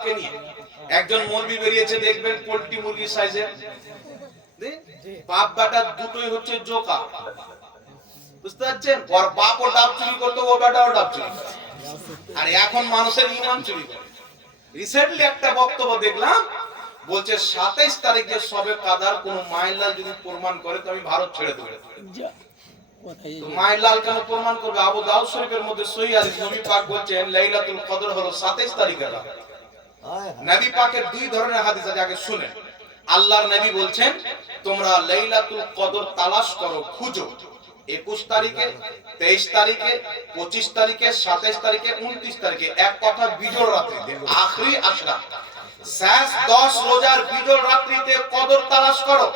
বাপকে নিয়ে। একজন মলবি বেরিয়েছে দেখবেন পোল্ট্রি মুরগির সাইজের বাপ বেটা দুটোই হচ্ছে জোকা। বুঝতে পারছেন? ওর বাপ ও ডাব চুরি করতো ও বেটা ও ডাব চুরি। আর এখন মানুষের ইমান চুরি করে। রিসেন্টলি একটা বক্তব্য দেখলাম বলছে সাতাইশ তারিখে সবে কাদার কোন মাইলাল যদি প্রমাণ করে তো আমি ভারত ছেড়ে দেবো। মাইলাল কেন প্রমাণ করবে? আবু দাউদ শরীফের মধ্যে সহি হাদিস নবী পাক বলছেন লাইলাতুল কদর হলো 27 তারিখে রাত। নবী পাকের দুই ধরনের হাদিস আছে আগে শুনেন। আল্লাহর নবী বলছেন তোমরা লাইলাতুল কদর তালাশ করো খুঁজো। একুশ তারিখে তেইশ তারিখে পঁচিশ তারিখে সাতাইশ তারিখে উনত্রিশ তারিখে এক কথা বিজোর রাত্রিতে আখরি আশরা শেষ দশ রোজার বিজোর রাত্রিতে কদর তালাশ করো।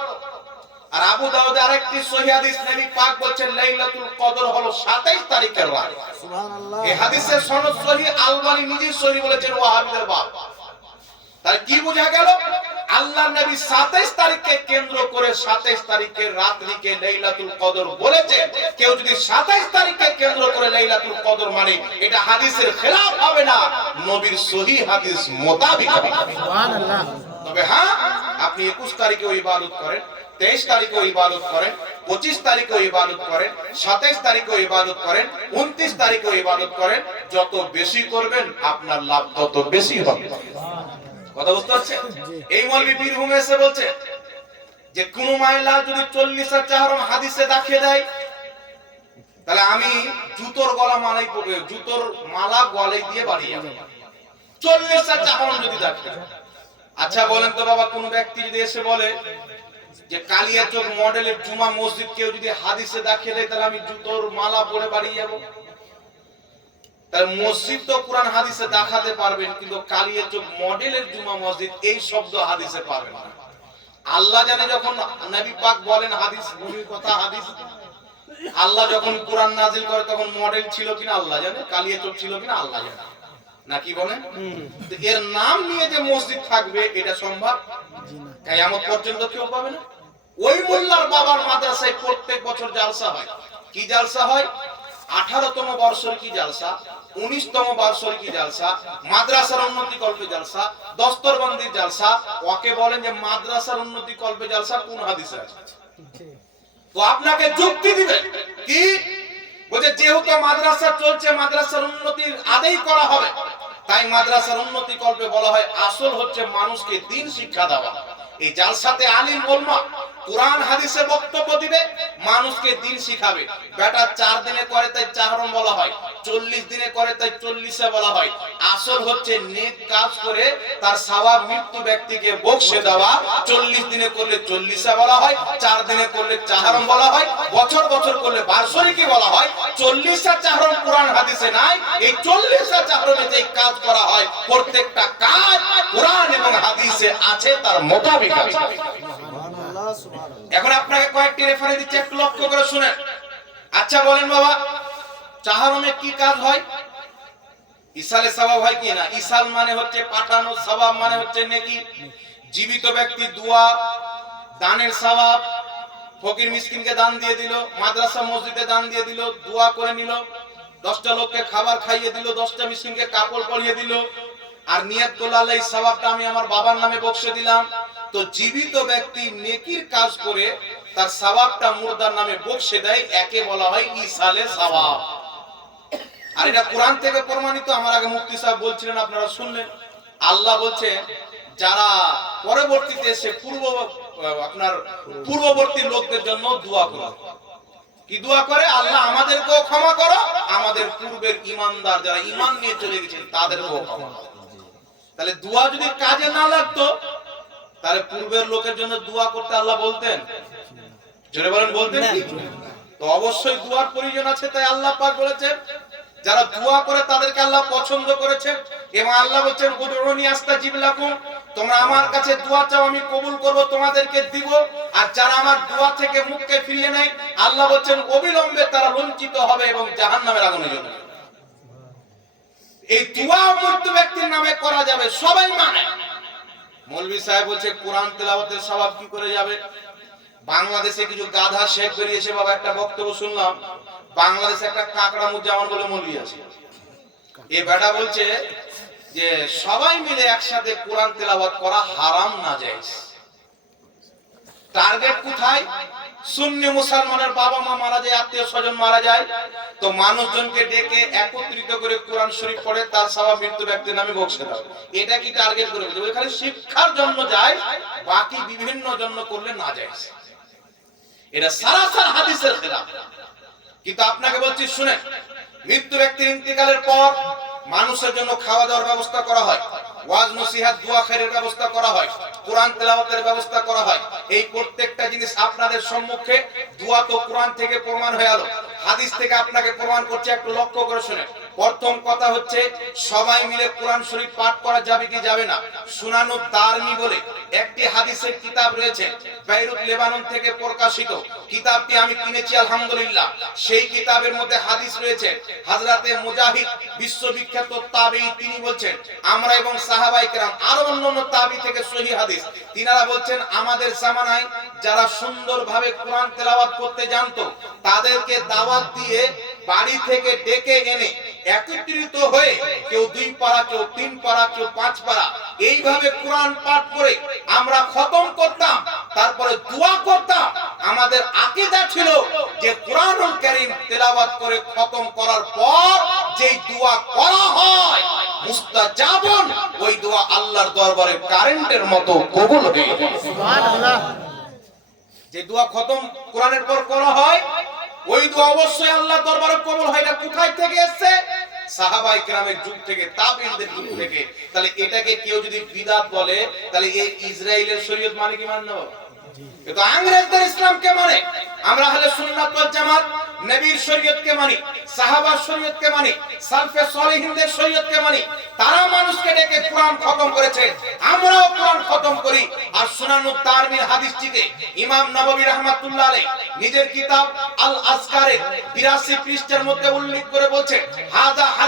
আর আবু দাউদে আরেকটি সহিহ হাদিস নবী পাক বলছেন লাইলাতুল কদর হলো 27 তারিখের রাত। সুবহানাল্লাহ। এই হাদিসের সনদ সহিহ আলবানী নিজেই সহিহ বলেছেন ওয়াহাবিদের বাপ। তার কি বোঝা গেল? আল্লাহ নবী 27 তারিখকে কেন্দ্র করে 27 তারিখের রাত্রিকে লাইলাতুল কদর বলেছে। কেউ যদি 27 তারিখকে কেন্দ্র করে লাইলাতুল কদর মানে এটা হাদিসের খেলাফ হবে না নবীর সহিহ হাদিস মোতাবিক হবে। সুবহানাল্লাহ। তবে হ্যাঁ আপনি একুশ তারিখেও ইবাদত করেন তেইশ তারিখেও ইবাদত করেন পঁচিশ তারিখেও ইবাদত করেন সাতাইশ তারিখেও ইবাদত করেন উনত্রিশ তারিখেও ইবাদত করেন যত বেশি করবেন আপনার লাভ তত বেশি হবে। কথা বুঝতে পারছেন এই মৌলবী বীরভূমে এসে বলছে যে, কোন মাইলা যদি চল্লিশ আর চাহরম হাদিসে দেখিয়ে দেয়, তাহলে আমি জুতোর গলা মালাই পরবে জুতোর মালা গলায় দিয়ে বাড়ি যাব। চল্লিশ আর চাহরম যদি দেখে আচ্ছা বলেন তো বাবা, কোন ব্যক্তি যদি এসে বলে যে, কালিয়াচক মডেলের জুমা মসজিদ কেউ যদি হাদিসে দেখিয়ে দেয়, তাহলে আমি জুতোর মালা পরে বাড়ি যাব? তাহলে মসজিদ তো কোরআন হাদিসে দেখাতে পারবেন কিন্তু কালিয়াচক মডেলের জুমা মসজিদ এই শব্দ হাদিসে পাবেন না। আল্লাহ জানে যখন নবী পাক বলেন হাদিস নবীর কথা হাদিস আল্লাহ যখন কোরআন নাজিল করে তখন মডেল ছিল কিনা আল্লাহ জানে কালিয়াচক ছিল কিনা আল্লাহ জানে। নাকি বলেন? এর নাম নিয়ে যে মসজিদ থাকবে এটা সম্ভব? কিয়ামত পর্যন্ত কেউ পাবে না। ওই মোল্লার বাবার মাদ্রাসায় প্রত্যেক বছর জালসা হয়। কি জালসা হয়? আঠারোতম বর্ষের কি জালসা? উনিশতম বর্ষের কি জালসা? মাদ্রাসার উন্নতি কল্পে জালসা? দস্তরবন্দির জালসা? ওকে বলেন যে মাদ্রাসার উন্নতি কল্পে জালসা কোন হাদিসে আছে? তো আপনাকে যুক্তি দিবে কি? বলছে, যেহেতু মাদ্রাসা চলছে, মাদ্রাসার উন্নতির আদেই করা হবে। তাই মাদ্রাসার উন্নতি কল্পে বলা হয়, আসল হচ্ছে মানুষকে দিন শিক্ষা দেওয়া। এই জালসাতে আলিম ওলমা কোরআন, হাদিসে বক্তব্য দিবে মানুষকে দিন শিখাবে বেটা, চার দিনে করে তাই চারণ বলা হয়, চল্লিশ দিনে করে তাই চল্লিশে বলা হয় আসল হচ্ছে নেক কাজ করে তার স্বভাব মৃত্যু ব্যক্তিকে বকশে দেওয়া, চল্লিশ দিনে করলে চল্লিশে বলা হয়, চার দিনে করলে চাহারম বলা হয়, বছর বছর করলে বার্ষরিকই বলা হয় চল্লিশটা চাহরম কোরআন হাদিসে নাই, এই চল্লিশটা চাহরমে যে কাজ করা হয়, প্রত্যেকটা কাজ কোরআন এবং হাদিসে আছে তার মোতাবিক আছে। এখন আপনাকে কয়েকটি রেফারেন্স দিচ্ছি, একটু লক্ষ্য করে শুনেন। আচ্ছা বলেন বাবা, চাহারমে কি কাজ হয়? ইসালে সওয়াব হয় কি না? ইসাল মানে হচ্ছে পাঠানো সওয়াব মানে হচ্ছে নেকি। জীবিত ব্যক্তি দোয়া, দানের সওয়াব, ফকির মিসকিনকে দান দিয়ে দিল, মাদ্রাসা মসজিদে দান দিয়ে দিল, দোয়া করে নিল, দশটা লোককে খাবার খাইয়ে দিল, দশটা মিসকিনকে কাপড় পরিয়ে দিল, আর নিয়ত করল এই সওয়াবটা আমি আমার বাবার নামে বকশে দিলাম। তো জীবিত ব্যক্তি নেকির কাজ করে তার সওয়াবটা মুর্দার নামে বকশে দেয়, একে বলা হয় ইসালে সওয়াব। আর এটা কোরআন থেকে প্রমাণিত, আমার আগে মুফতি সাহেব বলছিলেন, আপনারা শুনলেন। আল্লাহ বলছে, যারা পরবর্তীতে এসে পূর্ব, আপনার পূর্ববর্তী লোকদের জন্য দোয়া করে। কি দোয়া করে? আল্লাহ আমাদেরকেও ক্ষমা করো, আমাদের পূর্বের ইমানদার যারা ইমান নিয়ে চলে গেছেন, তাদেরকেও ক্ষমা। তাহলে দোয়া যদি কাজে না লাগতো তাহলে পূর্বের লোকের জন্য দোয়া করতে আল্লাহ বলতেন? জোরে বলেন বলতেন? তো অবশ্যই দোয়ার প্রয়োজন আছে তাই আল্লাহ পাক বলেছেন যারা দোয়া করে তাদেরকে আল্লাহ পছন্দ করেছেন এবং আল্লাহ বলছেন উদরুনি আস্তাজিব লাকুম তোমরা আমার কাছে দোয়া চাও আমি কবুল করব তোমাদেরকে দিব আর যারা আমার দোয়া থেকে মুখকে ফিরিয়ে নেয় আল্লাহ বলছেন অবিলম্বে তারা বঞ্চিত হবে এবং জাহান্নামের আগুনে জ্বলবে। এই দোয়া মৃত্যু ব্যক্তির নামে করা যাবে সবাই মানে। মৌলভী সাহেব বলছে, কোরআন তেলাওয়াতের স্বভাব কি করে যাবে? বাংলাদেশে কিছু গাধা শেখ বেরিয়েছে, বাবা, একটা বক্তব্য শুনলাম। বাংলাদেশে একটা কাকড়া মুজামান বলে মৌলভী আছে। এ বেটা বলছে যে, সবাই মিলে একসাথে কোরআন তেলাওয়াত করা হারাম না যায় টার্গেট কোথায়? সুন্নি মুসলমানের বাবা মা মারা যায়, আত্মীয় স্বজন মারা যায়। তো মানুষজনকে ডেকে একত্রিত করে কোরআন শরীফ পড়ে, তার সবাব মৃত্যু ব্যক্তির নামে বকশে দাও। এটা কি টার্গেট করে? বলছে? খালি শিক্ষার জন্য যায়, বাকি বিভিন্ন জন্য করলে না যায়। এটা সারাসার হাদিসের খেলাফ। কিন্তু আপনাকে বলছি, শুনেন, মৃত্যু ব্যক্তির ইন্তেকালের পর মানুষের জন্য খাওয়া দাওয়ার ব্যবস্থা করা হয়। ওয়াজ নসিহাত দোয়া খেরের ব্যবস্থা করা হয়। কোরআন তেলাওয়াতের ব্যবস্থা করা হয়। এই প্রত্যেকটা জিনিস আপনাদের সম্মুখে, দোয়া তো কোরআন থেকে প্রমাণ হয়ে গেল হাদিস থেকে আপনাকে প্রমাণ করছে, একটু লক্ষ্য করে শুনে প্রথম কথা হচ্ছে, সবাই মিলে কোরআন শরীফ পাঠ করা যাবে কি যাবে না? সুনানু তারমি বলে একটি হাদিসের কিতাব রয়েছে, বেইরুত লেবানন থেকে প্রকাশিত। কিতাবটি আমি কিনেছি, আলহামদুলিল্লাহ। সেই কিতাবের মধ্যে হাদিস রয়েছে হযরতে মুজাহিদ বিশ্ববিখ্যাত তাবেঈ, তিনি বলছেন, আমরা এবং সাহাবায়ে কেরাম, আরও অন্যান্য তাবি থেকে সহি হাদিস। তিনারা বলছেন, আমাদের জামানায় যারা সুন্দরভাবে কোরআন তেলাওয়াত করতে জানতো, তাদেরকে দাওয়াত দিয়ে বাড়ি থেকে ডেকে এনে একত্রিত হয়ে কেউ দুই পারা কেউ তিন পারা কেউ পাঁচ পারা এইভাবে কোরআন পাঠ করে আমরা খতম করতাম তারপরে দোয়া করতাম। আমাদের আকীদা ছিল যে কোরআনুল কারীম তেলাওয়াত করে খতম করার পর যেই দোয়া করা হয় মুস্তাজাবুন ওই দোয়া আল্লাহর দরবারে কারেন্টের মতো কবুল হয়ে যায়। সুবহানাল্লাহ। যে দোয়া খতম কোরআনের পর করা হয় ওই দোয়া অবশ্যই আল্লাহ দরবারে কবুল হয় না। কোথায় থেকে এসেছে? সাহাবাই কেরামের যুগ থেকে, তাবিনদের যুগ থেকে। তাহলে এটাকে কেউ যদি বিদাত বলে, তাহলে এই ইসরায়েলের শরীয়ত মানে কি মানে না বাবা? এ তো আংরেজদের ইসলামকে মানে। আমরা হলে সুন্নাত ওয়াল জামাত, নবীর শরীয়তকে মানি সাহাবার শরীয়তকে মানি, সালফে সালেহিনদের শরীয়তকে মানি। তারা মানুষকে ডেকে কোরআন খতম করেছে। আমরাও কোরআন খতম করি। আর সুনানু তারমির হাদিসটিকে ইমাম নববী রাহমাতুল্লাহ আলাইহি নিজের কিতাব আল আসকারে 82 পৃষ্ঠার মধ্যে উল্লেখ করে বলছে হাদা